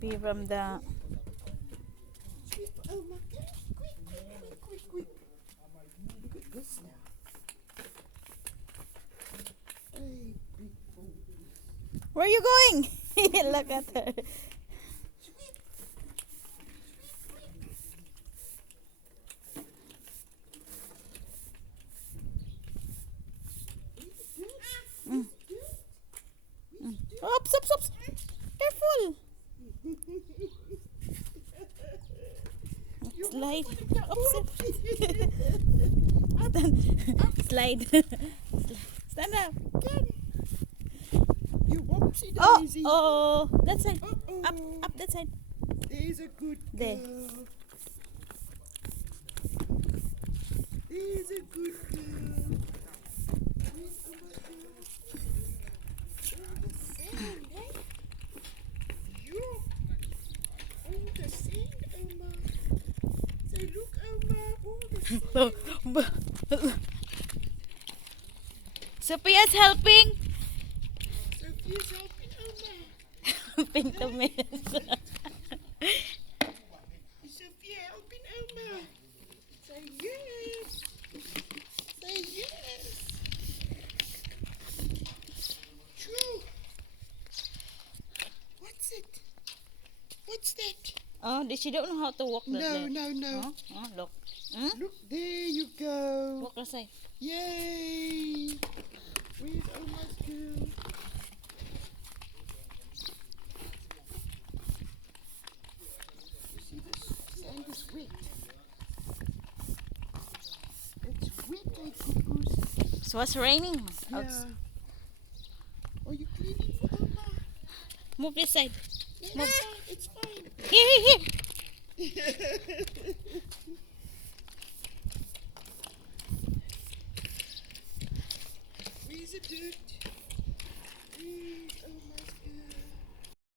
be from the. Sweet Oma, quick, quick, quick, quick, quick. Look at this now. Hey, big fool. Where are you going? Look at her. Sweet. Mm. Oops, oops, oops. Careful. Slide. Oops. Slide. Stand up. You whoopsie Oh, daisy. oh, that side. Uh-oh. Up that side. There's a good girl. There. There's a good girl. Where's Oma girl? Oh, the sand, eh? You. Oh, the sand, Oma. Say, look, Oma. Oh, the sand. Sophia's helping. Sophia's helping Oma. Pinto Sophia helping Oma. Say yes. Say yes. True. What's it? What's that? Oh, she don't know how to walk that No, there. no, no. Oh, oh, look. Hmm? Look, there you go. Walk that side. Yay. Where's Oma's girl? You see this sand is wet. It's wet like cuckoos. So it's raining. Yeah. Are you cleaning for Oma? Move this side. Yeah, Move. it's fine. Here. Where's the dirt?